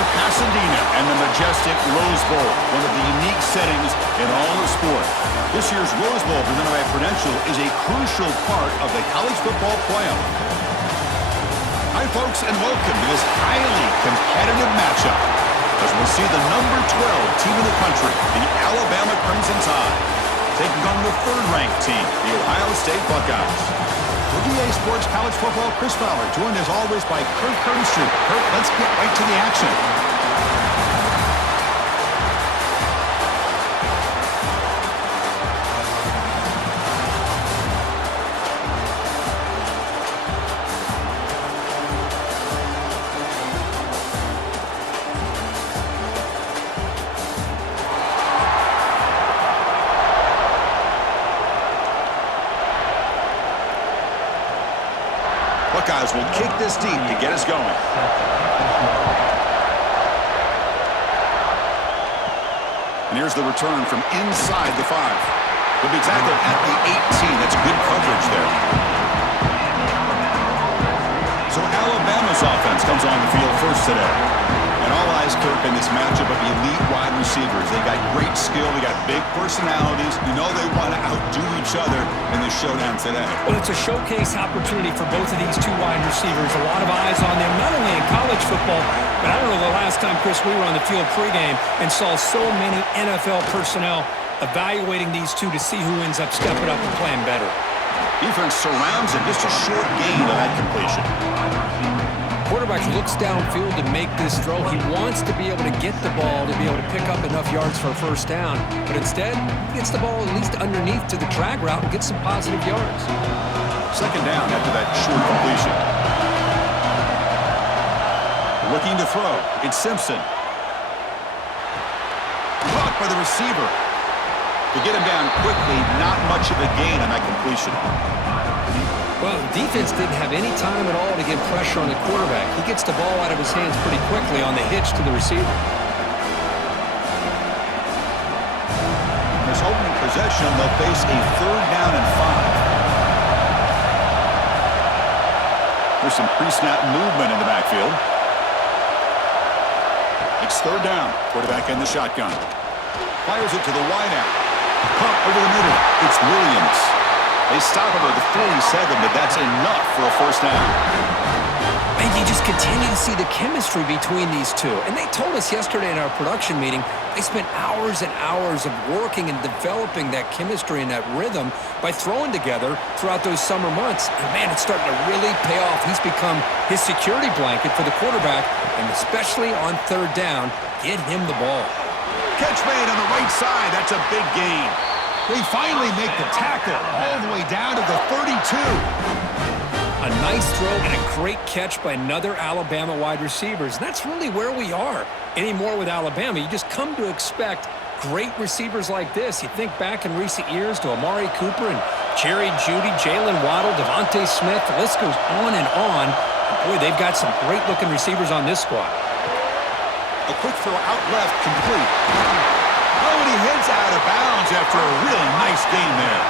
to Pasadena and the majestic Rose Bowl, one of the unique settings in all of sport. This year's Rose Bowl, presented by Prudential, is a crucial part of the college football playoff. Hi, folks, and welcome to this highly competitive matchup as we'll see the number 12 team in the country, the Alabama Crimson Tide, taking on the third-ranked team, the Ohio State Buckeyes. For EA Sports College Football, Chris Fowler, joined as always by Kurt Kernstreet. Kurt, let's get right to the action. Buckeyes will kick this deep to get us going. And here's the return from inside the 5. Will be tackled at the 18. That's good coverage there. So Alabama's offense comes on the field first today. And all eyes, Kirk, in this matchup of elite wide receivers. They got great skill. They got big personalities. You know they want to outdo each other in this showdown today. Well, it's a showcase opportunity for both of these two wide receivers. A lot of eyes on them, not only in college football, but I don't know the last time, Chris, we were on the field pregame and saw so many NFL personnel evaluating these two to see who ends up stepping up and playing better. Defense surrounds him. Just a short gain of that completion. Quarterback looks downfield to make this throw. He wants to be able to get the ball to be able to pick up enough yards for a first down, but instead he gets the ball at least underneath to the drag route and gets some positive yards. Second down after that short completion. Looking to throw. It's Simpson. Caught by the receiver. To get him down quickly, not much of a gain on that completion. Well, the defense didn't have any time at all to get pressure on the quarterback. He gets the ball out of his hands pretty quickly on the hitch to the receiver. This opening possession, they'll face a third down and 5. There's some pre-snap movement in the backfield. It's third down. Quarterback in the shotgun. Fires it to the wideout. Caught over the middle. It's Williams. They stop him at the 47, but that's enough for a first down. And you just continue to see the chemistry between these two. And they told us yesterday in our production meeting, they spent hours and hours of working and developing that chemistry and that rhythm by throwing together throughout those summer months. And, man, it's starting to really pay off. He's become his security blanket for the quarterback, and especially on third down, get him the ball. Catch made on the right side. That's a big gain. They finally make the tackle all the way down to the 32. A nice throw and a great catch by another Alabama wide receivers. And that's really where we are anymore with Alabama. You just come to expect great receivers like this. You think back in recent years to Amari Cooper and Jerry Jeudy, Jalen Waddle, Devontae Smith. The list goes on and on. Boy, they've got some great-looking receivers on this squad. A quick throw out left, complete. Oh, and he heads out of bounds after a really nice game there.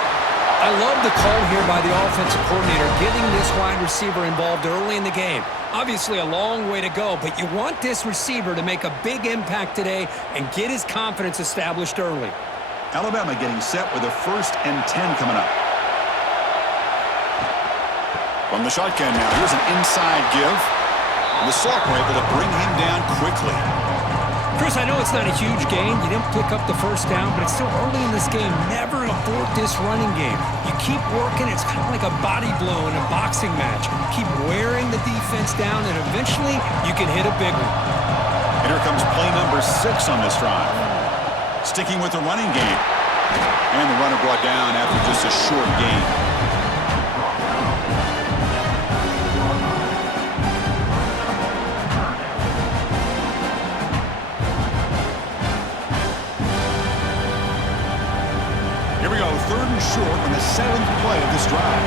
I love the call here by the offensive coordinator, getting this wide receiver involved early in the game. Obviously a long way to go, but you want this receiver to make a big impact today and get his confidence established early. Alabama getting set with a 1st and 10 coming up. From the shotgun now, here's an inside give. And the Sophomore able to bring him down quickly. Chris, I know it's not a huge gain. You didn't pick up the first down, but it's still early in this game. Never abort this running game. You keep working. It's kind of like a body blow in a boxing match. Keep wearing the defense down, and eventually you can hit a big one. And here comes play number 6 on this drive. Sticking with the running game. And the runner brought down after just a short gain. Here we go, 3rd and short on the 7th play of this drive.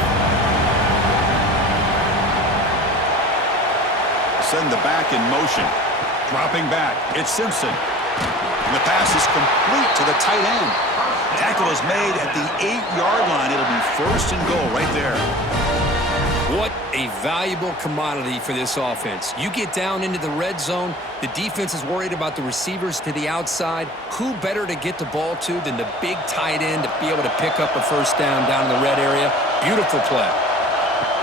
Send the back in motion. Dropping back, it's Simpson. And the pass is complete to the tight end. Tackle is made at the 8-yard line. It'll be 1st and goal right there. What a valuable commodity for this offense. You get down into the red zone, the defense is worried about the receivers to the outside. Who better to get the ball to than the big tight end to be able to pick up a first down in the red area? Beautiful play.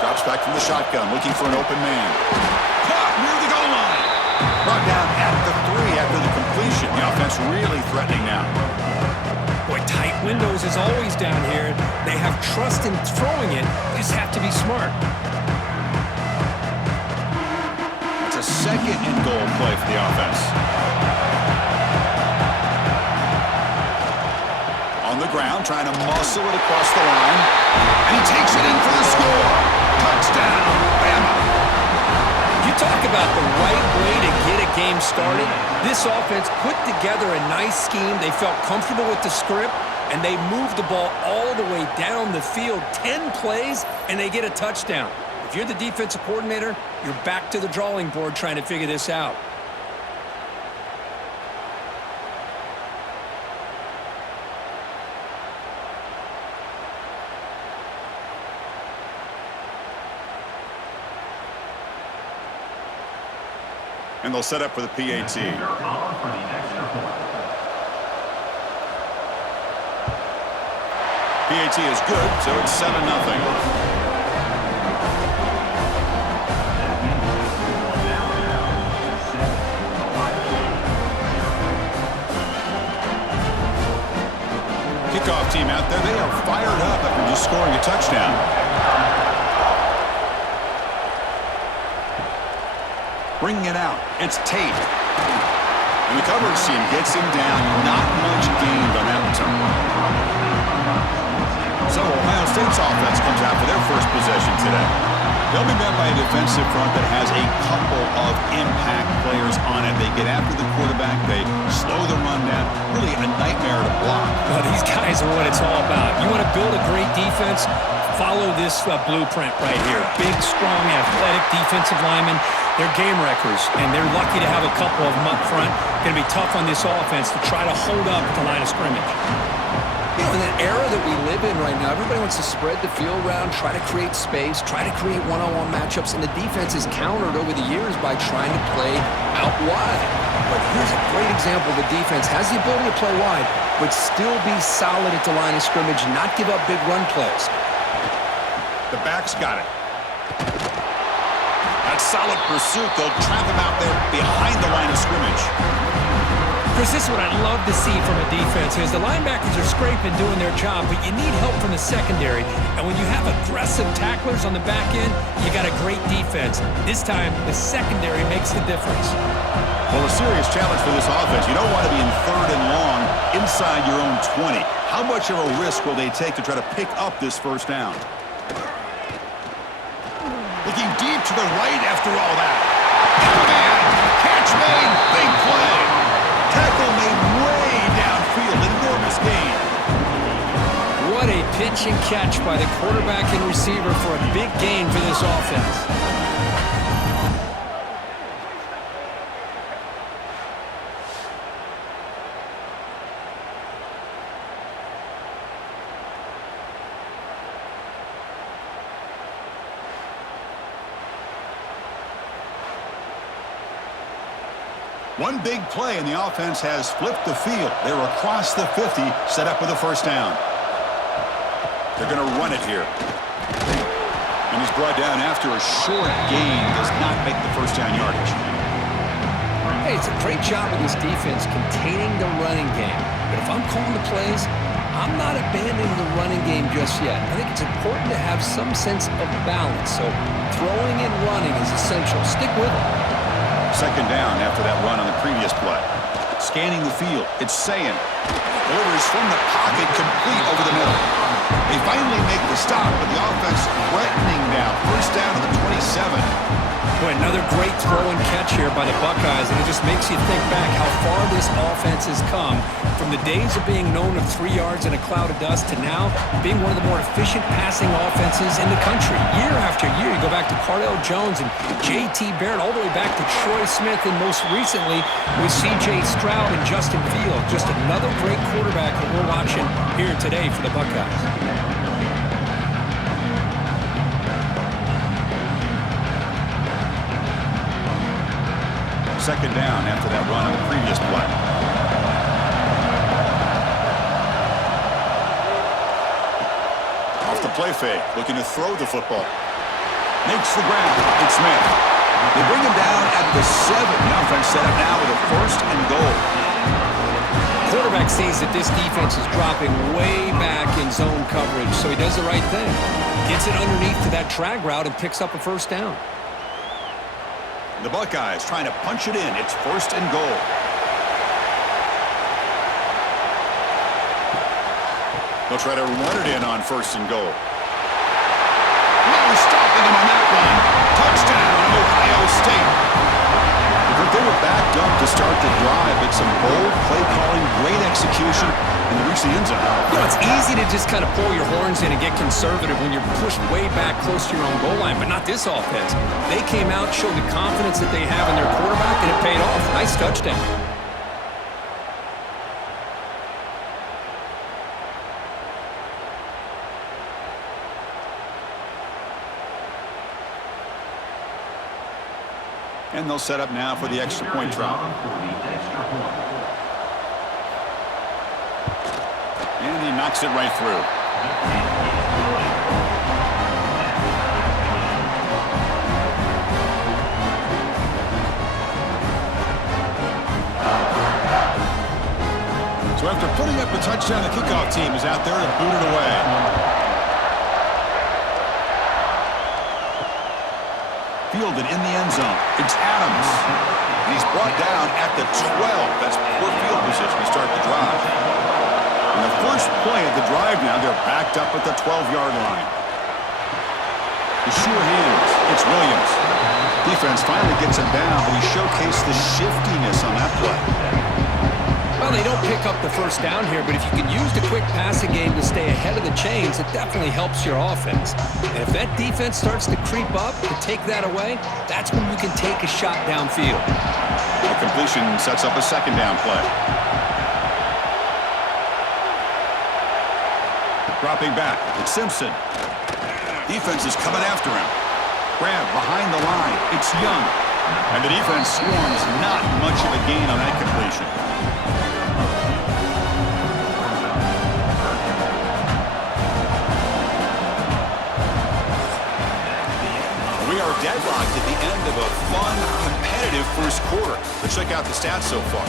Drops back from the shotgun, looking for an open man. Caught near the goal line. Brought down at the 3 after the completion. The offense really threatening now. Boy, tight windows is always down here. They have trust in throwing it. They just have to be smart. It's a second and goal play for the offense. On the ground, trying to muscle it across the line. And he takes it in for the score. Touchdown, Bama. You talk about the right way to get a game started. This offense put together a nice scheme. They felt comfortable with the script, and they moved the ball all the way down the field. 10 plays, and they get a touchdown. If you're the defensive coordinator, you're back to the drawing board trying to figure this out. And they'll set up for the PAT. PAT is good, so it's 7-0. Kickoff team out there, they are fired up after just scoring a touchdown. Bringing it out, it's Tate. And the coverage team gets him down. Not much gained on that return. So Ohio State's offense comes out for their first possession today. They'll be met by a defensive front that has a couple of impact players on it. They get after the quarterback. They slow the run down. Really a nightmare to block. Well, these guys are what it's all about. You want to build a great defense? Follow this blueprint right here. Big, strong, athletic defensive linemen. They're game wreckers, and they're lucky to have a couple of them up front. Going to be tough on this offense to try to hold up at the line of scrimmage. You know, in that era that we live in right now, everybody wants to spread the field around, try to create space, try to create one-on-one matchups, and the defense is countered over the years by trying to play out wide. But here's a great example. The defense has the ability to play wide, but still be solid at the line of scrimmage, not give up big run plays. The back's got it. That solid pursuit. They'll trap him out there behind the line of scrimmage. Chris, this is what I love to see from a defense is the linebackers are scraping, doing their job, but you need help from the secondary. And when you have aggressive tacklers on the back end, you got a great defense. This time, the secondary makes the difference. Well, a serious challenge for this offense. You don't want to be in 3rd and long inside your own 20. How much of a risk will they take to try to pick up this first down? Looking deep to the right after all that. Man, catch made, big play. Tackle made way downfield, enormous gain. What a pitch and catch by the quarterback and receiver for a big gain for this offense. One big play, and the offense has flipped the field. They're across the 50, set up with a first down. They're going to run it here. And he's brought down after a short gain. Does not make the first down yardage. Hey, it's a great job of this defense containing the running game. But if I'm calling the plays, I'm not abandoning the running game just yet. I think it's important to have some sense of balance. So throwing and running is essential. Stick with it. Second down after that run on the previous play. Scanning the field, it's Sayin. Delivers from the pocket, complete over the middle. They finally make the stop, but the offense threatening now. First down to the 27. Boy, another great throw and catch here by the Buckeyes, and it just makes you think back how far this offense has come from the days of being known of 3 yards in a cloud of dust to now being one of the more efficient passing offenses in the country. Year after year, you go back to Cardell Jones and J.T. Barrett, all the way back to Troy Smith, and most recently with C.J. Stroud and Justin Fields. Just another great quarterback that we're watching here today for the Buckeyes. Second down after that run on the previous play. Off the play fake, looking to throw the football. Makes the grab. It's Smith. They bring him down at the 7. The offense set up now with a 1st and goal. Quarterback sees that this defense is dropping way back in zone coverage, so he does the right thing. Gets it underneath to that drag route and picks up a 1st down. The Buckeyes trying to punch it in. It's 1st and goal. They'll try to run it in on 1st and goal. No stopping him on that run. Touchdown, Ohio State. They were backed up to start the drive, but some bold play calling, great execution, and they reached the end zone. You know, it's easy to just kind of pull your horns in and get conservative when you're pushed way back close to your own goal line, but not this offense. They came out, showed the confidence that they have in their quarterback, and it paid off. Nice touchdown. And they'll set up now for the extra point try. And he knocks it right through. So after putting up a touchdown, the kickoff team is out there to boot it away. Fielded in the end zone. It's Adams. And he's brought down at the 12. That's poor field position to start the drive. And the first play of the drive now, they're backed up at the 12-yard line. The sure hands. It's Williams. Defense finally gets him down, but he showcased the shiftiness on that play. Well, they don't pick up the 1st down here, but if you can use the quick passing game to stay ahead of the chains, it definitely helps your offense. And if that defense starts to creep up to take that away, that's when you can take a shot downfield. The completion sets up a 2nd down play. Dropping back, it's Simpson. Defense is coming after him. Grab behind the line, it's Young. And the defense swarms, not much of a gain on that completion. Deadlocked at the end of a fun, competitive first quarter. Let's check out the stats so far.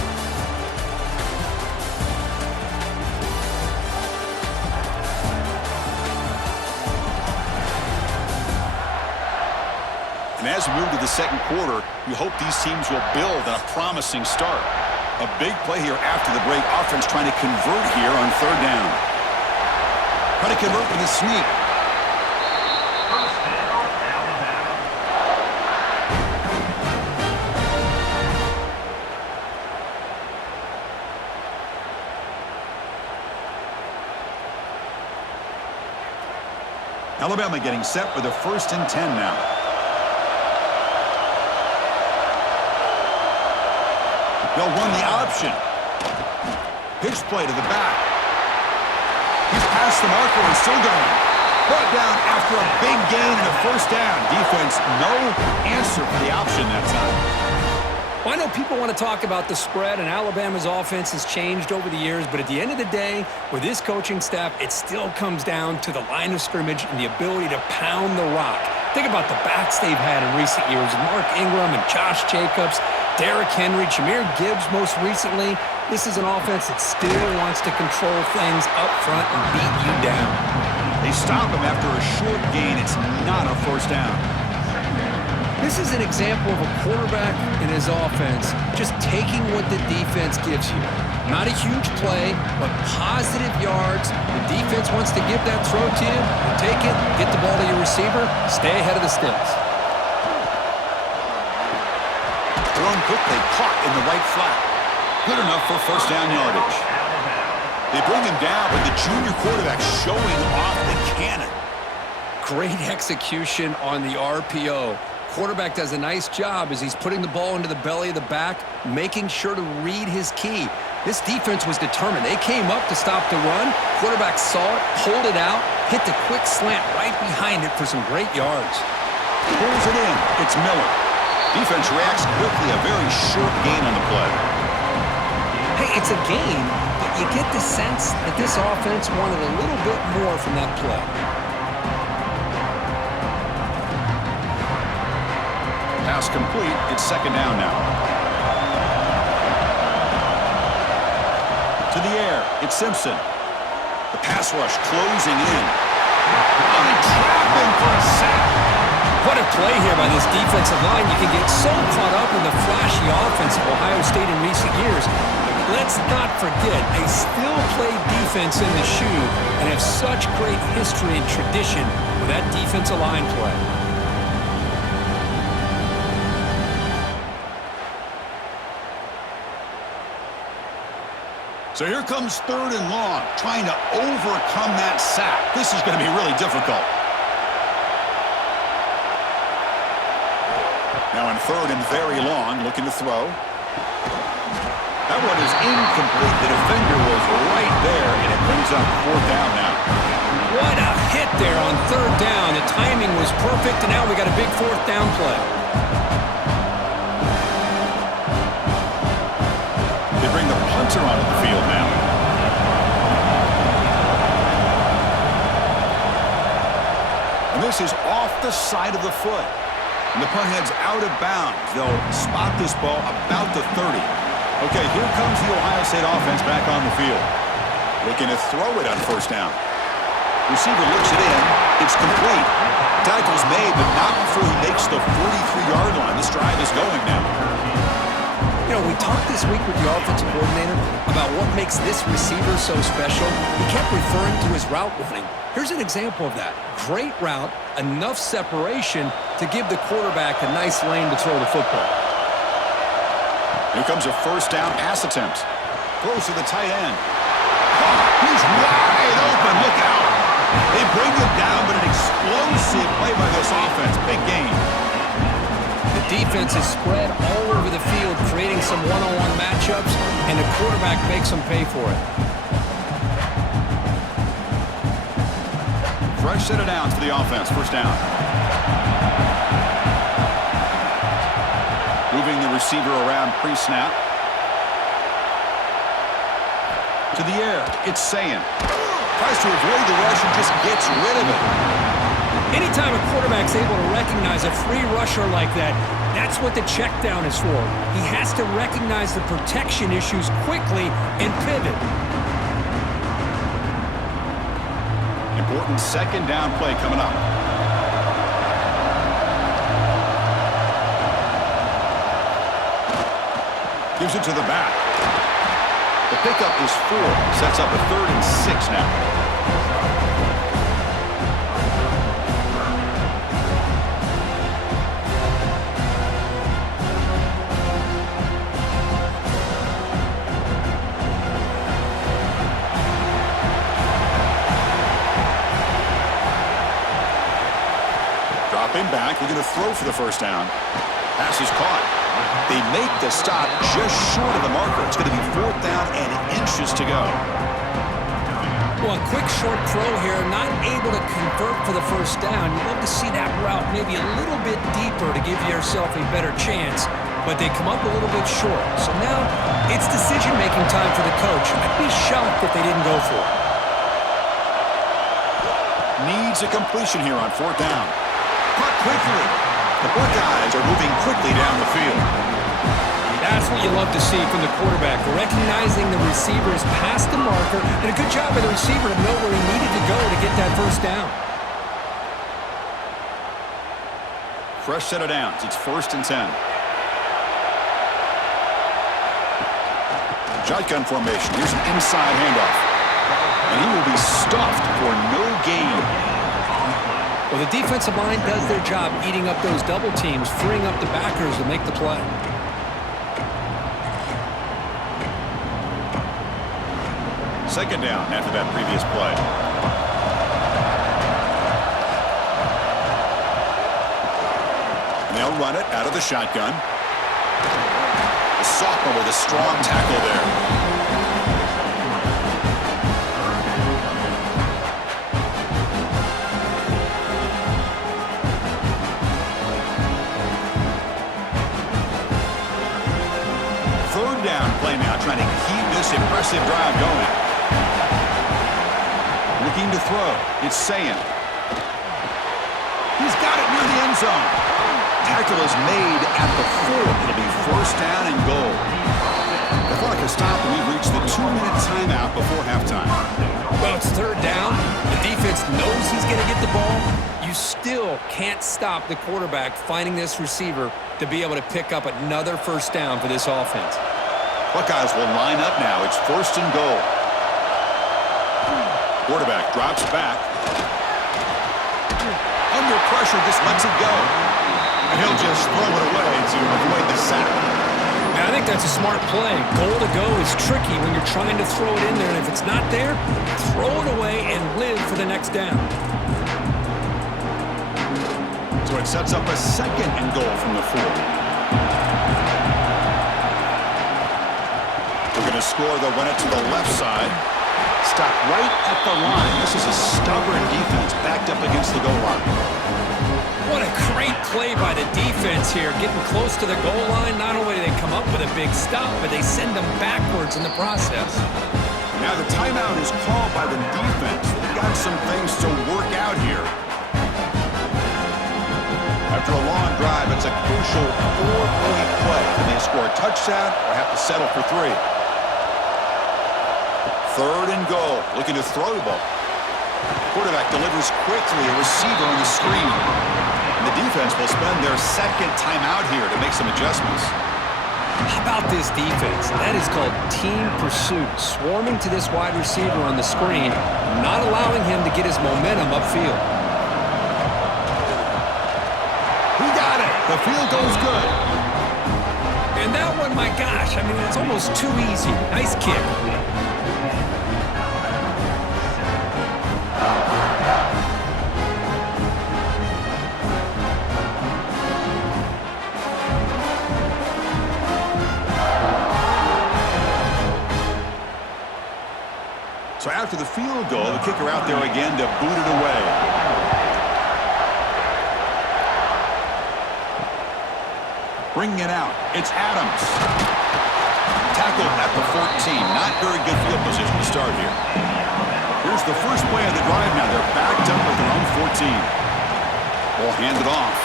And as we move to the second quarter, you hope these teams will build on a promising start. A big play here after the break. Offense trying to convert here on 3rd down. Trying to convert with a sneak. Alabama getting set for the 1st and 10 now. They'll run the option. Pitch play to the back. He's past the marker and still going. Brought down after a big gain and a 1st down. Defense, no answer for the option that time. Well, I know people want to talk about the spread, and Alabama's offense has changed over the years, but at the end of the day, with this coaching staff, it still comes down to the line of scrimmage and the ability to pound the rock. Think about the backs they've had in recent years. Mark Ingram and Josh Jacobs, Derrick Henry, Jahmyr Gibbs most recently. This is an offense that still wants to control things up front and beat you down. They stop him after a short gain. It's not a 1st down. This is an example of a quarterback and his offense just taking what the defense gives you. Not a huge play, but positive yards. The defense wants to give that throw to you. You take it, get the ball to your receiver, stay ahead of the sticks. Thrown quickly, caught in the right flat. Good enough for 1st down yardage. They bring him down, but the junior quarterback showing off the cannon. Great execution on the RPO. Quarterback does a nice job as he's putting the ball into the belly of the back, making sure to read his key. This defense was determined. They came up to stop the run. Quarterback saw it, pulled it out, hit the quick slant right behind it for some great yards. Pulls it in. It's Miller. Defense reacts quickly, a very short gain on the play. Hey, it's a game, but you get the sense that this offense wanted a little bit more from that play. Pass complete. It's second down now. To the air. It's Simpson. The pass rush closing in. Trapping for a sack. What a play here by this defensive line. You can get so caught up in the flashy offense of Ohio State in recent years. But let's not forget, they still play defense in the shoe and have such great history and tradition with that defensive line play. So here comes third and long, trying to overcome that sack. This is going to be really difficult. Now in third and very long, looking to throw. That one is incomplete. The defender was right there, and it brings up fourth down now. What a hit there on third down. The timing was perfect, and now we got a big fourth down play. They bring the punter onto the field now. And this is off the side of the foot. And the punt heads out of bounds. They'll spot this ball about the 30. Okay, here comes the Ohio State offense back on the field. Looking to throw it on first down. Receiver looks it in. It's complete. Tackle's made, but not before he makes the 43-yard line. This drive is going now. You know, we talked this week with the offensive coordinator about what makes this receiver so special. He kept referring to his route running. Here's an example of that. Great route, enough separation to give the quarterback a nice lane to throw the football. Here comes a first down pass attempt. Throws to the tight end. Oh, he's wide open. Look out. They bring him down, but an explosive play by this offense. Big gain. The defense is spread all over the field, creating some one-on-one matchups, and the quarterback makes them pay for it. Fresh set of downs for the offense. First down. Moving the receiver around pre-snap. To the air. It's Sayin. Tries to avoid the rush and just gets rid of it. Anytime a quarterback's able to recognize a free rusher like that, that's what the check down is for. He has to recognize the protection issues quickly and pivot. Important second down play coming up. Gives it to the back. The pickup is 4. Sets up a 3rd and 6 now. Back, we're going to throw for the first down. Pass is caught. They make the stop just short of the marker. It's going to be fourth down and inches to go. Well, a quick short throw here, not able to convert for the first down. You'd love to see that route maybe a little bit deeper to give yourself a better chance, but they come up a little bit short. So now it's decision-making time for the coach. I'd be shocked if they didn't go for it. Needs a completion here on fourth down. Caught quickly. The Buckeyes are moving quickly down the field. That's what you love to see from the quarterback, recognizing the receivers past the marker, and a good job by the receiver to know where he needed to go to get that first down. Fresh set of downs. It's 1st and 10. Shotgun formation. Here's an inside handoff. And he will be stuffed for no gain. Well, the defensive line does their job eating up those double teams, freeing up the backers to make the play. Second down after that previous play. And they'll run it out of the shotgun. The sophomore with a strong tackle there. third down play now, trying to keep this impressive drive going. Looking to throw. It's Sayan. He's got it near the end zone. Tackle is made at the 4. It'll be first down and goal. The clock has stopped, and we've reached the 2-minute timeout before halftime. Well, it's third down. The defense knows he's going to get the ball. You still can't stop the quarterback finding this receiver to be able to pick up another first down for this offense. Buckeyes will line up now. It's first and goal. Quarterback drops back. Under pressure, just lets it go. And he'll just throw it away to avoid the sack. I think that's a smart play. Goal to go is tricky when you're trying to throw it in there, and if it's not there, throw it away and live for the next down. So it sets up a second and goal from the 4. We're going to score. They'll run it to the left side. Stop right at the line. This is a stubborn defense backed up against the goal line. What a great play by the defense here. Getting close to the goal line, not only do they come up with a big stop, but they send them backwards in the process. Now the timeout is called by the defense. They've got some things to work out here. After a long drive, it's a crucial 4-point play. Can they score a touchdown or have to settle for 3? Third and goal. Looking to throw the ball. Quarterback delivers quickly. A receiver on the screen. And the defense will spend their second timeout here to make some adjustments. How about this defense? That is called team pursuit. Swarming to this wide receiver on the screen, not allowing him to get his momentum upfield. He got it. The field goes good. And that one, my gosh, I mean, it's almost too easy. Nice kick. So after the field goal, the kicker out there again to boot it away. Bringing it out, it's Adams. Tackled at the 14. Not very good field position to start here. Here's the first play of the drive now. They're backed up at their own 14. Ball handed off.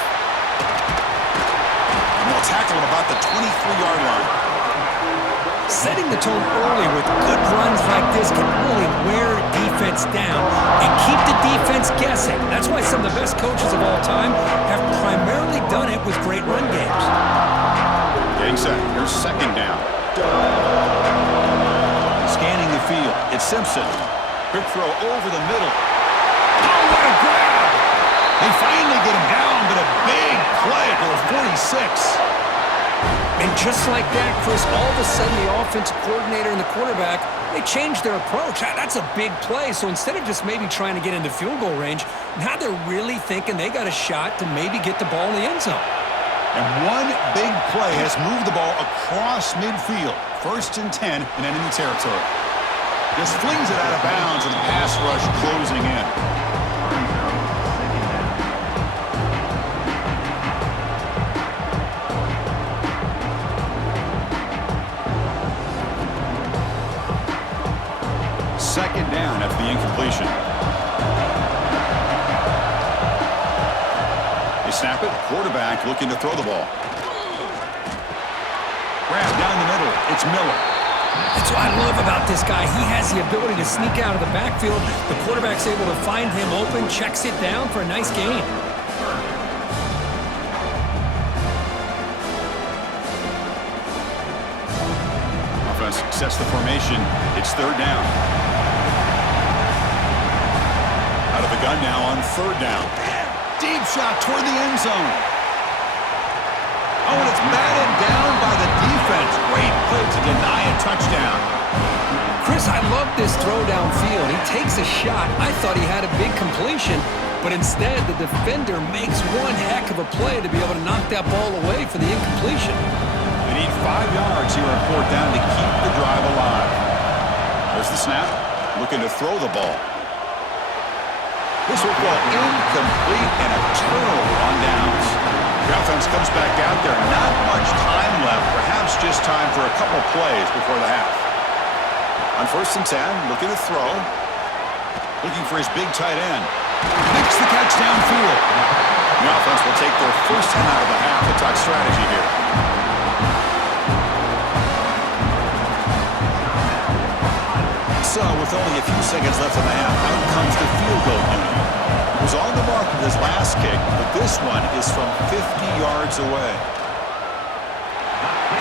And they'll tackle at about the 23-yard line. Setting the tone early with good runs like this can really wear defense down and keep the defense guessing. That's why some of the best coaches of all time have primarily done it with great run games. Getting set. Here's second down. Scanning the field. It's Simpson. Quick throw over the middle. Oh, what a grab! They finally get him down, but a big play for a 46. And just like that, Chris, all of a sudden the offensive coordinator and the quarterback, they changed their approach. That's a big play. So instead of just maybe trying to get into field goal range, now they're really thinking they got a shot to maybe get the ball in the end zone. And one big play has moved the ball across midfield. First and 10 in enemy territory. Just flings it out of bounds and the pass rush closing in. Second down after the incompletion. They snap it. Quarterback looking to throw the ball. Grab down the middle. It's Miller. That's what I love about this guy. He has the ability to sneak out of the backfield. The quarterback's able to find him open, checks it down for a nice gain. Offense sets the formation. It's third down. Out of the gun now on third down. Deep shot toward the end zone. Oh, and it's batted down by the defense. Great play to deny a touchdown. Chris, I love this throw downfield. He takes a shot. I thought he had a big completion, but instead the defender makes one heck of a play to be able to knock that ball away for the incompletion. They need 5 yards here on fourth down to keep the drive alive. There's the snap. Looking to throw the ball. This will fall incomplete and a turnover on downs. The offense comes back out there. Not much time left. Perhaps just time for a couple plays before the half. On 1st and 10, looking to throw. Looking for his big tight end. Makes the catch downfield. The offense will take their first time out of the half to talk strategy here. So, with only a few seconds left in the half, out comes the field goal unit. It was on the mark with his last kick, but this one is from 50 yards away.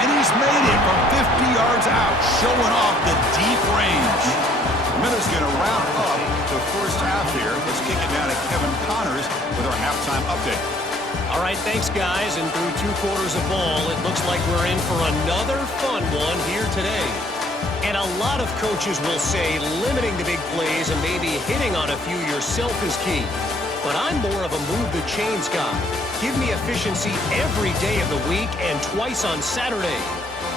And he's made it from 50 yards out, showing off the deep range. The minute's going to wrap up the first half here. Let's kick it down to Kevin Connors with our halftime update. All right, thanks, guys. And through 2 quarters of ball, it looks like we're in for another fun one here today. And a lot of coaches will say limiting the big plays and maybe hitting on a few yourself is key. But I'm more of a move the chains guy. Give me efficiency every day of the week and twice on Saturday.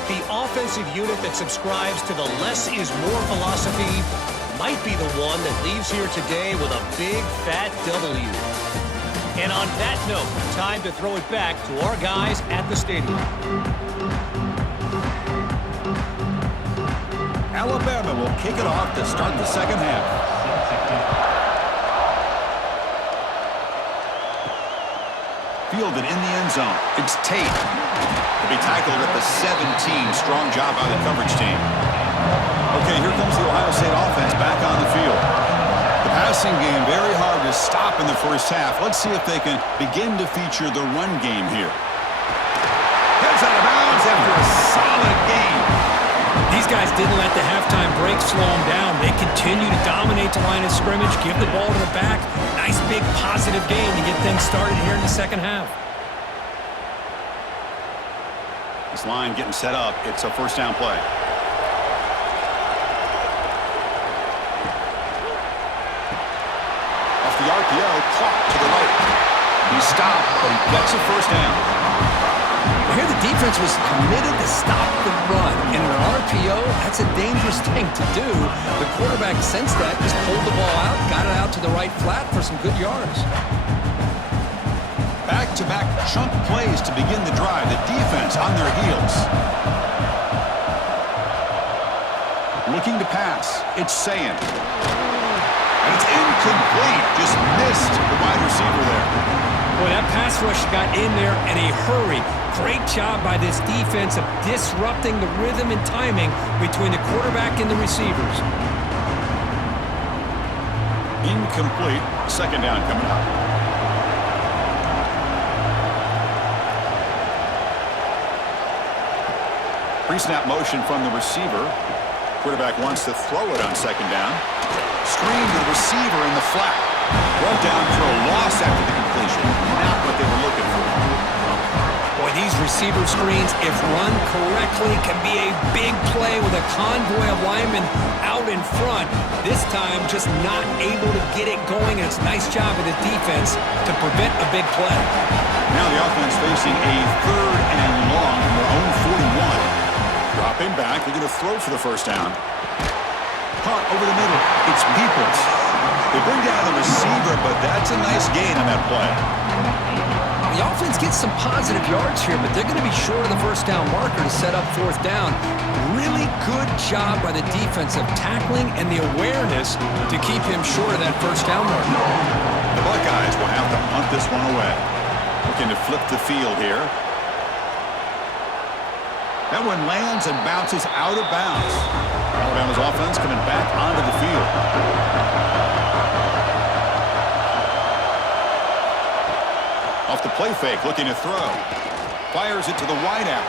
The offensive unit that subscribes to the less is more philosophy might be the one that leaves here today with a big fat W. And on that note, time to throw it back to our guys at the stadium. Alabama will kick it off to start the second half. Fielded in the end zone. It's Tate. To be tackled at the 17. Strong job by the coverage team. Okay, here comes the Ohio State offense back on the field. The passing game very hard to stop in the first half. Let's see if they can begin to feature the run game here. Heads out of bounds after a solid game. These guys didn't let the halftime break slow them down. They continue to dominate the line of scrimmage, give the ball to the back. Nice big positive game to get things started here in the second half. This line getting set up. It's a first down play. Off the RPO, clock to the right. He stopped, but he gets a first down. Here the defense was committed to stop the run. In an RPO, that's a dangerous thing to do. The quarterback sensed that, just pulled the ball out, got it out to the right flat for some good yards. Back-to-back chunk plays to begin the drive. The defense on their heels. Looking to pass. It's Sayin. And it's incomplete. Just missed the wide receiver there. Boy, that pass rush got in there in a hurry. Great job by this defense of disrupting the rhythm and timing between the quarterback and the receivers. Incomplete. Second down coming up. Pre-snap motion from the receiver. Quarterback wants to throw it on second down. Screen to the receiver in the flat. Brought down for a loss after the completion. Not what they were looking for. Boy, these receiver screens, if run correctly, can be a big play with a convoy of linemen out in front. This time, just not able to get it going, and it's a nice job of the defense to prevent a big play. Now the offense facing a 3rd and long from their own 41. Dropping back, looking to throw for the first down. Caught over the middle. It's Peoples. They bring down the receiver, but that's a nice gain on that play. The offense gets some positive yards here, but they're going to be short of the first down marker to set up 4th down. Really good job by the defense of tackling and the awareness to keep him short of that first down marker. The Buckeyes will have to punt this one away. Looking to flip the field here. That one lands and bounces out of bounds. Alabama's offense coming back onto the field. Off the play fake, looking to throw. Fires it to the wideout.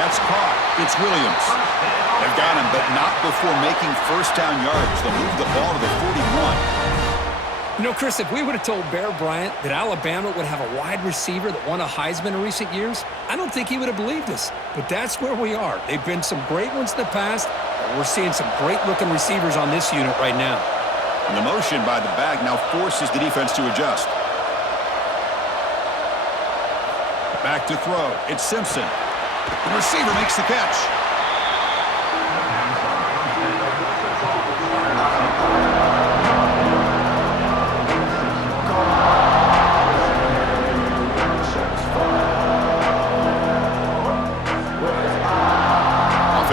That's caught. It's Williams. They've got him, but not before making first down yards. They'll move the ball to the 41. You know, Chris, if we would have told Bear Bryant that Alabama would have a wide receiver that won a Heisman in recent years, I don't think he would have believed us. But that's where we are. They've been some great ones in the past, and we're seeing some great-looking receivers on this unit right now. And the motion by the back now forces the defense to adjust. Back to throw. It's Simpson. The receiver makes the catch.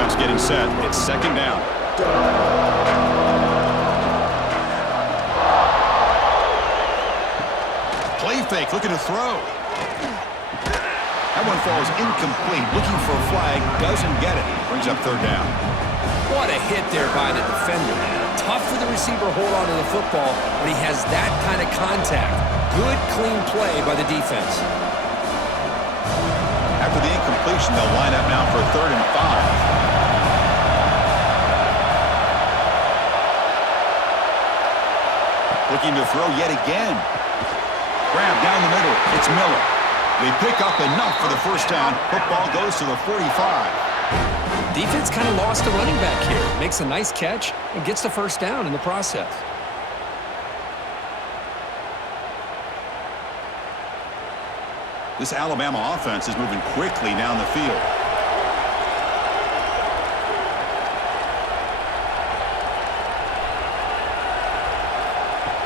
offense getting set. It's second down. Play fake, looking to throw. That one falls incomplete. Looking for a flag, doesn't get it. Brings up third down. What a hit there by the defender. Tough for the receiver to hold on to the football, but he has that kind of contact. Good, clean play by the defense. After the incompletion, they'll line up now for 3rd and 5. Looking to throw yet again. Grab down the middle. It's Miller. They pick up enough for the first down. Football goes to the 45. Defense kind of lost a running back here. Makes a nice catch and gets the first down in the process. This Alabama offense is moving quickly down the field.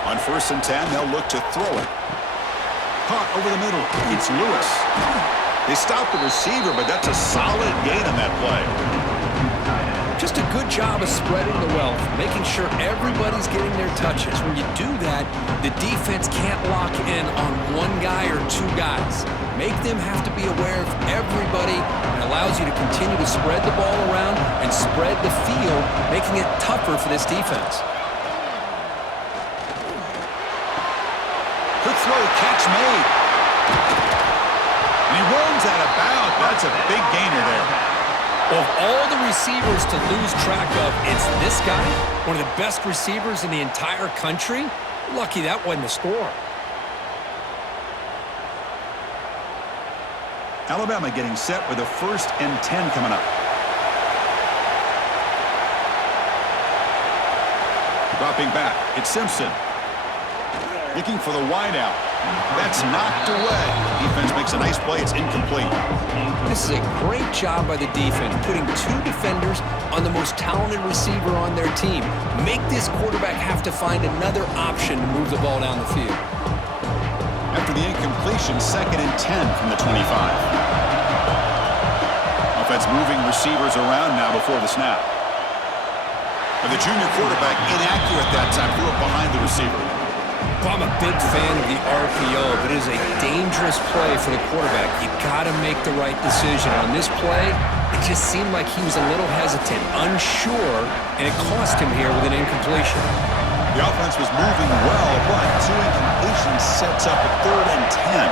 On 1st and 10, they'll look to throw it. Caught over the middle. It's Lewis. They stop the receiver, but that's a solid gain on that play. Just a good job of spreading the wealth, making sure everybody's getting their touches. When you do that, the defense can't lock in on one guy or two guys. Make them have to be aware of everybody, and allows you to continue to spread the ball around and spread the field, making it tougher for this defense. Quick throw, catch made. And he runs out of bounds. That's a big gainer there. Of all the receivers to lose track of, it's this guy, one of the best receivers in the entire country. Lucky that wasn't a score. Alabama getting set with a 1st and 10 coming up. Dropping back, it's Simpson. Looking for the wideout. That's knocked away. Defense makes a nice play. It's incomplete. This is a great job by the defense, putting two defenders on the most talented receiver on their team. Make this quarterback have to find another option to move the ball down the field. After the incompletion, 2nd and 10 from the 25. Offense moving receivers around now before the snap. And the junior quarterback inaccurate that time, threw it behind the receiver. I'm a big fan of the RPO, but it is a dangerous play for the quarterback. You got to make the right decision. On this play, it just seemed like he was a little hesitant, unsure, and it cost him here with an incompletion. The offense was moving well, but 2 incompletions sets up a 3rd and 10.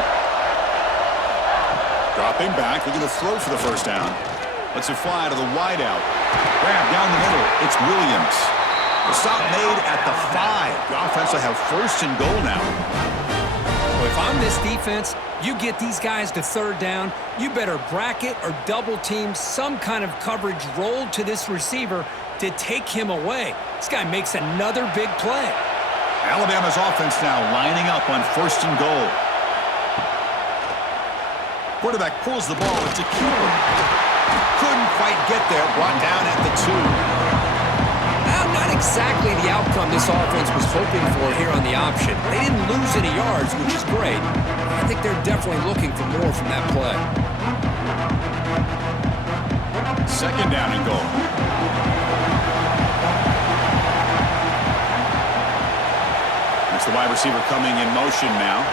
Dropping back, looking to throw for the first down. Lets it fly to the wideout. Grab down the middle. It's Williams. The stop made at the 5. The offense will have 1st and goal now. Well, if I'm this defense, you get these guys to 3rd down, you better bracket or double team some kind of coverage rolled to this receiver to take him away. This guy makes another big play. Alabama's offense now lining up on 1st and goal. Quarterback pulls the ball. It's a keeper. Couldn't quite get there. Brought down at the 2. Not exactly the outcome this offense was hoping for here on the option. They didn't lose any yards, which is great. I think they're definitely looking for more from that play. 2nd down and goal. It's the wide receiver coming in motion now.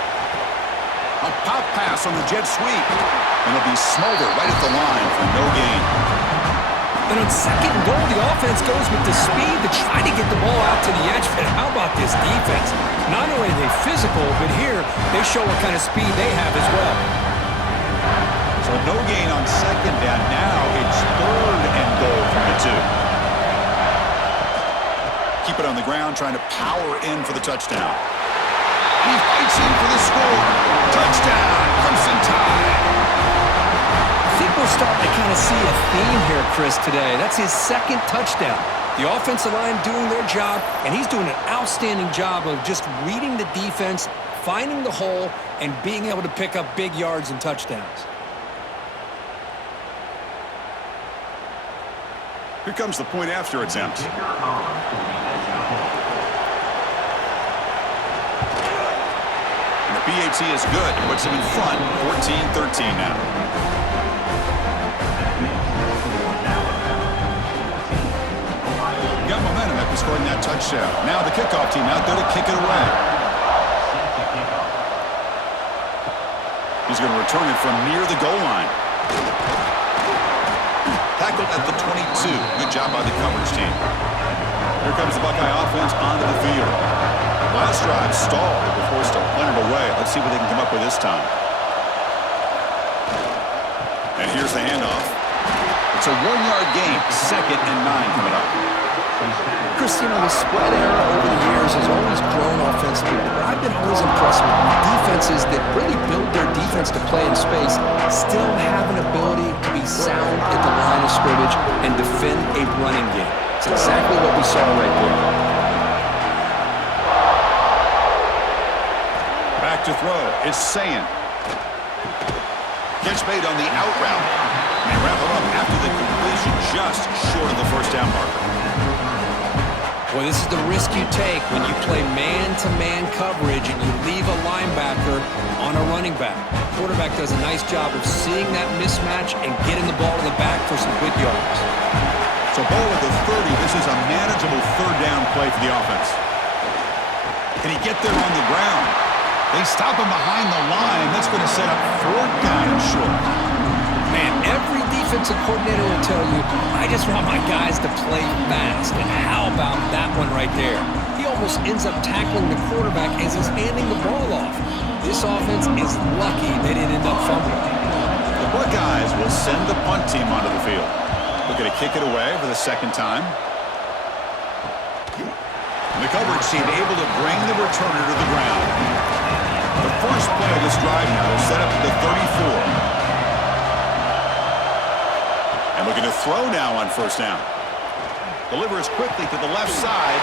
A pop pass on the jet sweep. And it'll be Smolder right at the line for no gain. And on 2nd and goal, the offense goes with the speed to try to get the ball out to the edge. But how about this defense? Not only are they physical, but here they show what kind of speed they have as well. So no gain on 2nd down. Now it's 3rd and goal from the 2. Keep it on the ground, trying to power in for the touchdown. And he fights in for the score. Touchdown, Crimson Tide. I think we're starting to kind of see a theme here, Chris, today. That's his 2nd touchdown. The offensive line doing their job, and he's doing an outstanding job of just reading the defense, finding the hole, and being able to pick up big yards and touchdowns. Here comes the point after attempt. And the PAT is good. It puts him in front, 14-13 now. scoring that touchdown. Now the kickoff team out there to kick it away. He's going to return it from near the goal line. Tackled at the 22. Good job by the coverage team. Here comes the Buckeye offense onto the field. Last drive stalled. They were forced to punt it away. Let's see what they can come up with this time. And here's the handoff. It's a 1-yard gain. 2nd and 9 coming up. Chris, you know, the spread era over the years has always grown offensively, but I've been always impressed with defenses that really build their defense to play in space, still have an ability to be sound at the line of scrimmage and defend a running game. It's exactly what we saw right there. Back to throw. It's Sayin. Catch made on the out route. They wrap it up after the completion, just short of the first down marker. Well, this is the risk you take when you play man-to-man coverage and you leave a linebacker on a running back. The quarterback does a nice job of seeing that mismatch and getting the ball to the back for some good yards. So ball at the 30. This is a manageable third down play for the offense. Can he get there on the ground? They stop him behind the line. That's going to set up 4th down and short. Man, every defensive coordinator will tell you, I just want my guys to play fast. And how about that one right there? He almost ends up tackling the quarterback as he's handing the ball off. This offense is lucky they didn't end up fumbling. The Buckeyes will send the punt team onto the field. Looking to kick it away for the 2nd time. The coverage team able to bring the returner to the ground. The first play of this drive now is set up at the 34. And looking to throw now on 1st down. Delivers quickly to the left side.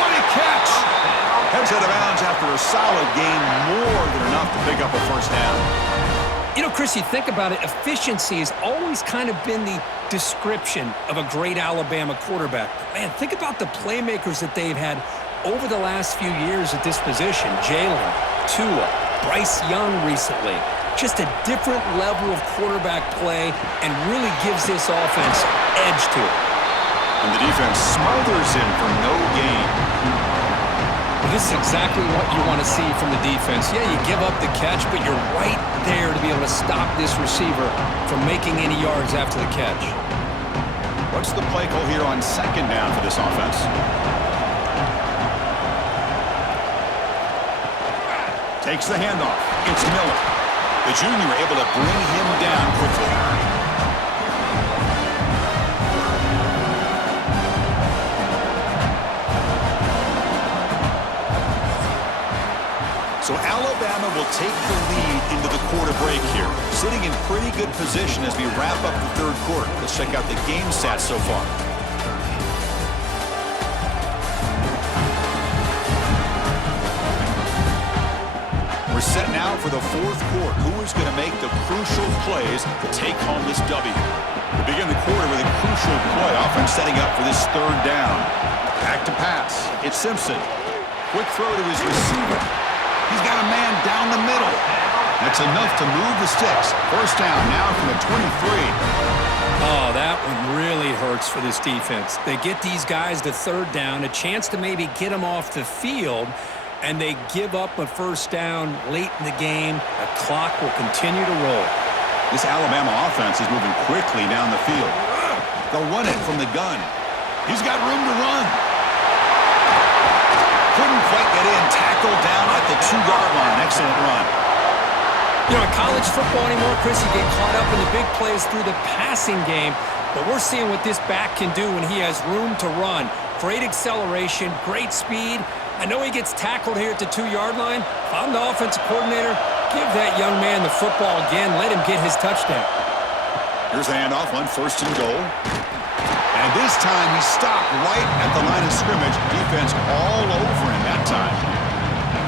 What a catch! Heads out of bounds after a solid gain, more than enough to pick up a 1st down. You know, Chris, you think about it, efficiency has always kind of been the description of a great Alabama quarterback. But man, think about the playmakers that they've had over the last few years at this position. Jalen, Tua, Bryce Young recently. Just a different level of quarterback play and really gives this offense edge to it. And the defense smothers him for no gain. Well, this is exactly what you want to see from the defense. Yeah, you give up the catch, but you're right there to be able to stop this receiver from making any yards after the catch. What's the play call here on 2nd down for this offense? Takes the handoff. It's Miller. The junior able to bring him down quickly. So Alabama will take the lead into the quarter break here. Sitting in pretty good position as we wrap up the 3rd quarter. Let's check out the game stats so far. We're set now for the 4th quarter. Who is going to make the crucial plays to take home this W? We begin the quarter with a crucial play. Offense setting up for this 3rd down. Back to pass. It's Simpson. Quick throw to his receiver. He's got a man down the middle. That's enough to move the sticks. 1st down now from the 23. Oh, that one really hurts for this defense. They get these guys to 3rd down, a chance to maybe get them off the field, and they give up a 1st down late in the game. The clock will continue to roll. This Alabama offense is moving quickly down the field. They'll run it from the gun. He's got room to run. Couldn't quite get in. Tackled down at the 2-yard line. Excellent run. You know, in college football anymore, Chris, you get caught up in the big plays through the passing game, but we're seeing what this back can do when he has room to run. Great acceleration, great speed. I know he gets tackled here at the 2-yard line. If I'm the offensive coordinator, give that young man the football again. Let him get his touchdown. Here's the handoff on 1st and goal. And this time he stopped right at the line of scrimmage. Defense all over him that time.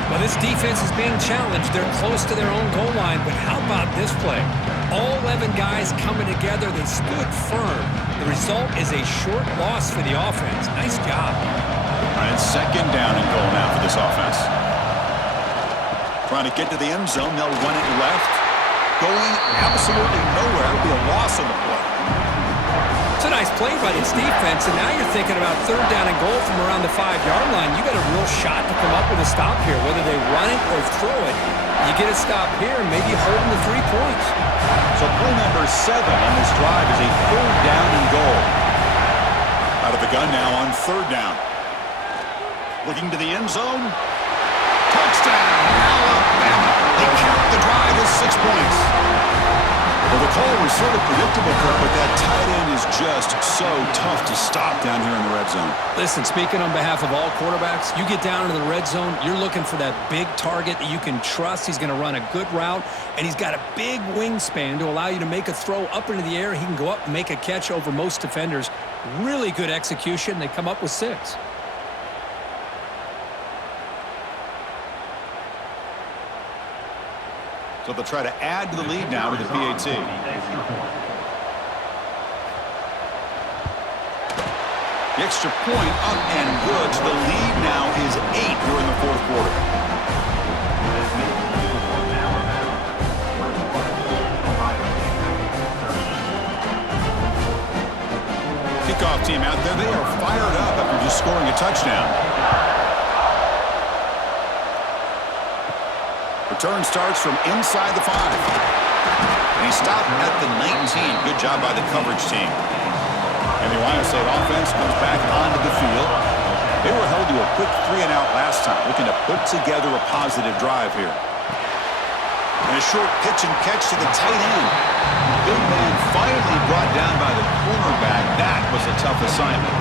Well, this defense is being challenged. They're close to their own goal line, but how about this play? All 11 guys coming together. They stood firm. The result is a short loss for the offense. Nice job. And 2nd down and goal now for this offense. Trying to get to the end zone. They'll run it left. Going absolutely nowhere. It'll be a loss on the play. It's a nice play by this defense, and now you're thinking about third down and goal from around the 5-yard line. You got a real shot to come up with a stop here, whether they run it or throw it. You get a stop here and maybe hold them to 3 points. So play number 7 on this drive is a third down and goal. Out of the gun now on third down. Looking to the end zone. Touchdown, Alabama. They count the drive as 6 points. Well, the call was sort of predictable, Kirk, but that tight end is just so tough to stop down here in the red zone. Listen, speaking on behalf of all quarterbacks, you get down into the red zone, you're looking for that big target that you can trust. He's going to run a good route, and he's got a big wingspan to allow you to make a throw up into the air. He can go up and make a catch over most defenders. Really good execution. They come up with 6. So they'll try to add to the lead now with the PAT. The extra point up and good. So the lead now is 8 here in the fourth quarter. Kickoff team out there. They are fired up after just scoring a touchdown. Return starts from inside the 5. And he stopped at the 19. Good job by the coverage team. And the Ohio State offense comes back onto the field. They were held to a quick 3-and-out last time, looking to put together a positive drive here. And a short pitch and catch to the tight end. Big man finally brought down by the cornerback. That was a tough assignment.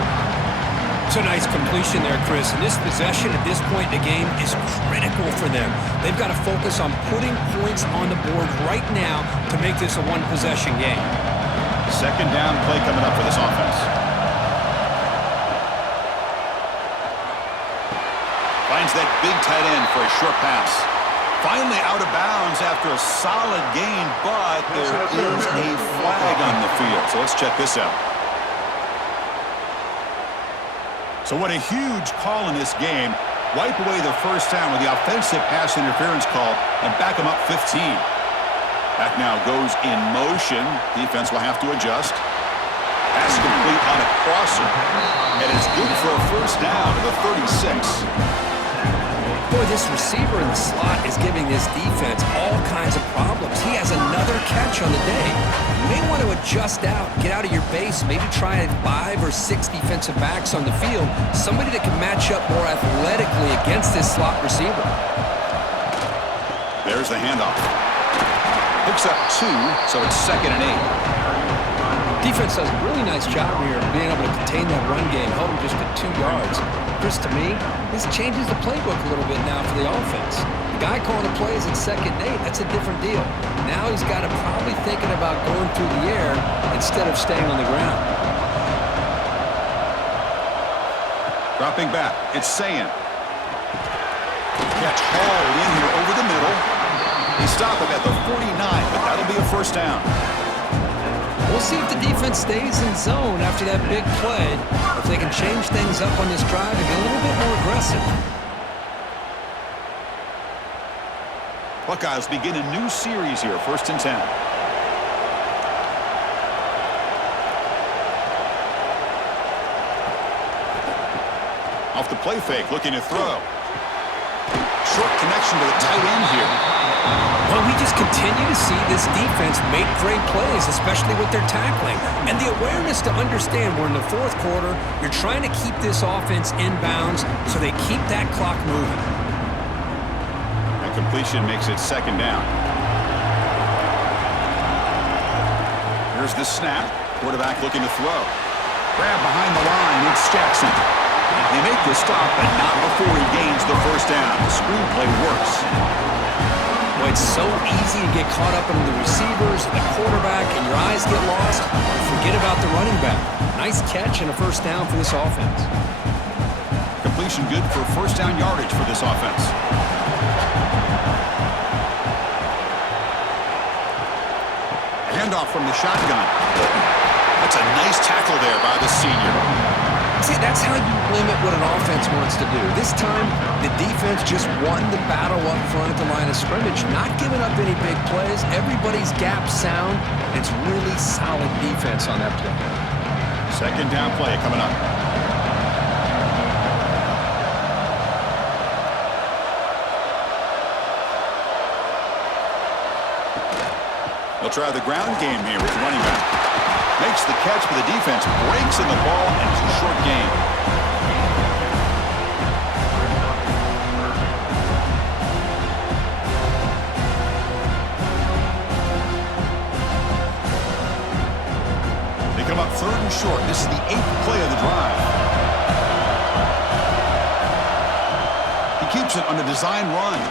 It's a nice completion there, Chris. And this possession at this point in the game is critical for them. They've got to focus on putting points on the board right now to make this a one-possession game. Second down play coming up for this offense. Finds that big tight end for a short pass. Finally out of bounds after a solid gain, but there is a flag on the field. So let's check this out. So what a huge call in this game. Wipe away the first down with the offensive pass interference call and back them up 15. Back now goes in motion. Defense will have to adjust. Pass complete on a crosser. And it's good for a first down to the 36. Boy, this receiver in the slot is giving this defense all kinds of problems. He has another catch on the day. You may want to adjust out, get out of your base, maybe try 5 or 6 defensive backs on the field, somebody that can match up more athletically against this slot receiver. There's the handoff. Picks up 2, so it's 2nd and 8. Defense does a really nice job here of being able to contain that run game, hold them just at 2 yards. Chris, to me, this changes the playbook a little bit now for the offense. The guy calling the plays at 2nd and 8, that's a different deal. Now he's got to probably thinking about going through the air instead of staying on the ground. Dropping back, it's Sayan. Catch hauled in here over the middle. They stop him at the 49, but that'll be a first down. We'll see if the defense stays in zone after that big play, if they can change things up on this drive and get a little bit more aggressive. Buckeyes begin a new series here, 1st and 10. Off the play fake, looking to throw. Short connection to the tight end here. Well, we just continue to see this defense make great plays, especially with their tackling. And the awareness to understand we're in the 4th quarter, you're trying to keep this offense in bounds so they keep that clock moving. That completion makes it 2nd down. Here's the snap. Quarterback looking to throw. Grab behind the line. It's Jackson. They make the stop, but not before he gains the first down. The screenplay works. Boy, it's so easy to get caught up in the receivers, the quarterback, and your eyes get lost. Forget about the running back. Nice catch and a first down for this offense. Completion good for first down yardage for this offense. Handoff from the shotgun. That's a nice tackle there by the senior. See, that's how you limit what an offense wants to do. This time, the defense just won the battle up front at the line of scrimmage, not giving up any big plays. Everybody's gap sound. It's really solid defense on that play. Second down play coming up. They'll try the ground game here with the running back. Makes the catch, but the defense breaks in the ball, and it's a short gain. They come up 3rd and short. This is the 8th play of the drive. He keeps it on a design run.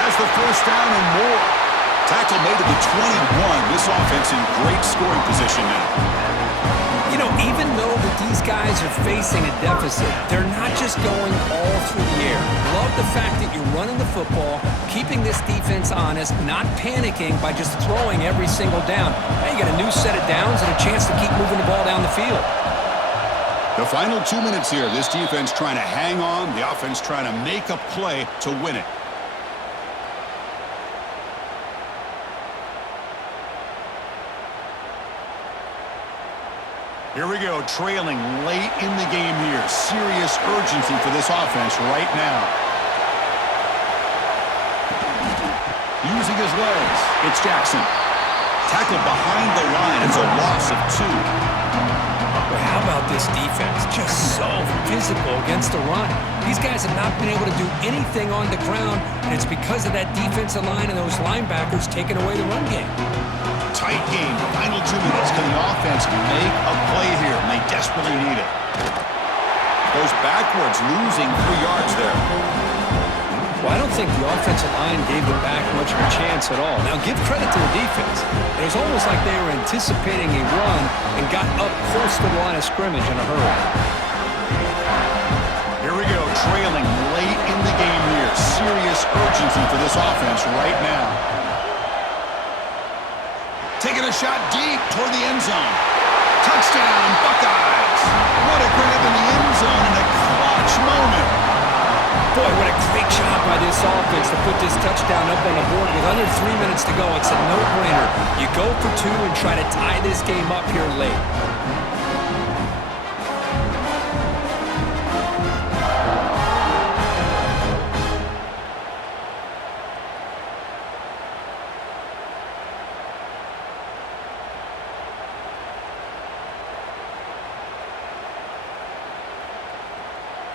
Has the first down and more. Tackle made to the 21. This offense in great scoring position now. You know, even though that these guys are facing a deficit, they're not just going all through the air. Love the fact that you're running the football, keeping this defense honest, not panicking by just throwing every single down. Now you got a new set of downs and a chance to keep moving the ball down the field. The final 2 minutes here. This defense trying to hang on. The offense trying to make a play to win it. Here we go, trailing late in the game here. Serious urgency for this offense right now. Using his legs, it's Jackson. Tackled behind the line. It's a loss of 2. Well, how about this defense? Just so physical against the run. These guys have not been able to do anything on the ground, and it's because of that defensive line and those linebackers taking away the run game. Tight game. Final 2 minutes. Can the offense make a play here? And they desperately need it. Goes backwards, losing 3 yards there. Well, I don't think the offensive line gave the back much of a chance at all. Now, give credit to the defense. It was almost like they were anticipating a run and got up close to the line of scrimmage in a hurry. Here we go, trailing late in the game here. Serious urgency for this offense right now. Taking a shot deep toward the end zone. Touchdown, Buckeyes! What a grab in the end zone in a clutch moment. Boy, what a great job by this offense to put this touchdown up on the board with under 3 minutes to go. It's a no-brainer. You go for 2 and try to tie this game up here late.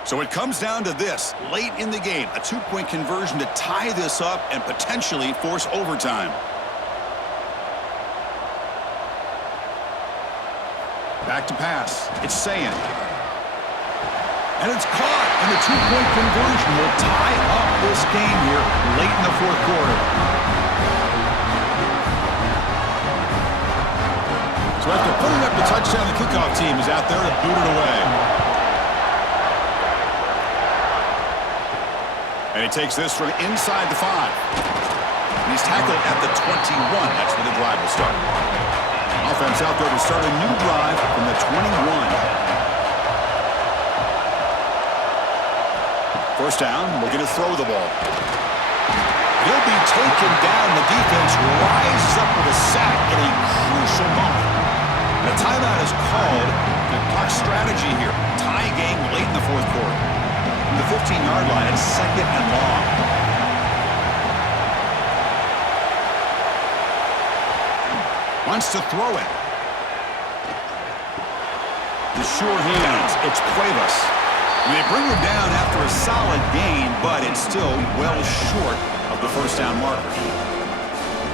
So it comes down to this, late in the game, a 2-point conversion to tie this up and potentially force overtime. Back to pass. It's Sayan. And it's caught, and the 2-point conversion will tie up this game here late in the 4th quarter. So after putting up the touchdown, the kickoff team is out there to boot it away. And he takes this from inside the 5. And he's tackled at the 21. That's where the drive will start. Offense out there to start a new drive from the 21. First down, looking to throw the ball. He'll be taken down. The defense rises up with a sack at a crucial moment. And a timeout is called. The clock strategy here. Tie game late in the 4th quarter. The 15-yard line, it's 2nd and long. Wants to throw it. The sure hands, it's Cuevas. They bring him down after a solid gain, but it's still well short of the first down marker.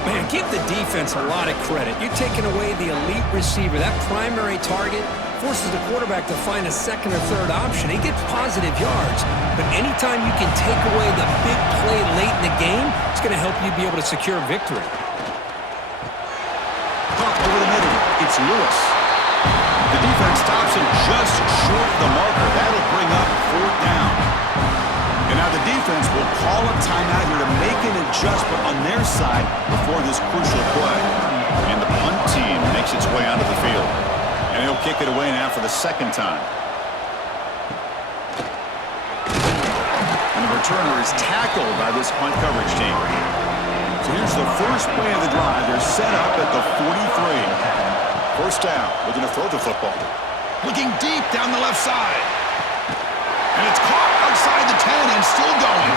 Man, give the defense a lot of credit. You're taking away the elite receiver. That primary target forces the quarterback to find a 2nd or 3rd option. He gets positive yards, but anytime you can take away the big play late in the game, it's going to help you be able to secure victory. Caught over the middle. It's Lewis. The defense stops him just short of the marker. That'll bring up 4th down. And now the defense will call a timeout here to make an adjustment on their side before this crucial play. And the punt team makes its way onto the field. And he'll kick it away now for the 2nd time. And the returner is tackled by this punt coverage team. So here's the first play of the drive. They're set up at the 43. First down, looking to throw the football. Looking deep down the left side. And it's caught outside the 10 and still going.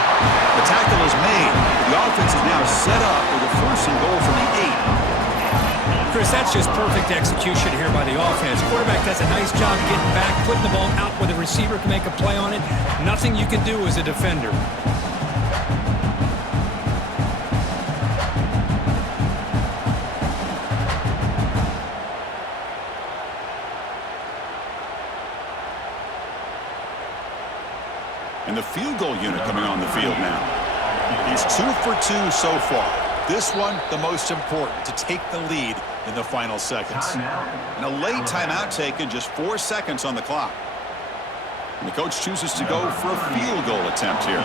The tackle is made. The offense is now set up with a first and goal from the 8. Chris, that's just perfect execution here by the offense. Quarterback does a nice job getting back, putting the ball out where the receiver can make a play on it. Nothing you can do as a defender. And the field goal unit coming on the field now. He's 2 for 2 so far. This one, the most important, to take the lead in the final seconds. And a late timeout taken, just 4 seconds on the clock. And the coach chooses to go for a field goal attempt here.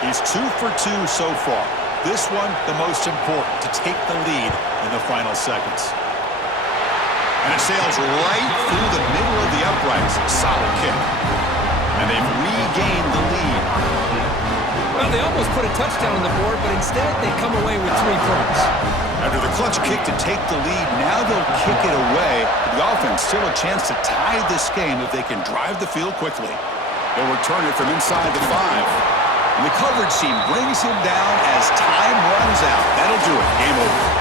He's 2 for 2 so far. This one, the most important, to take the lead in the final seconds. And it sails right through the middle of the uprights. Solid kick. And they've regained the lead. Well, they almost put a touchdown on the board, but instead they come away with 3 points. After the clutch kick to take the lead, now they'll kick it away. The offense still a chance to tie this game if they can drive the field quickly. They'll return it from inside the 5. And the coverage team brings him down as time runs out. That'll do it. Game over.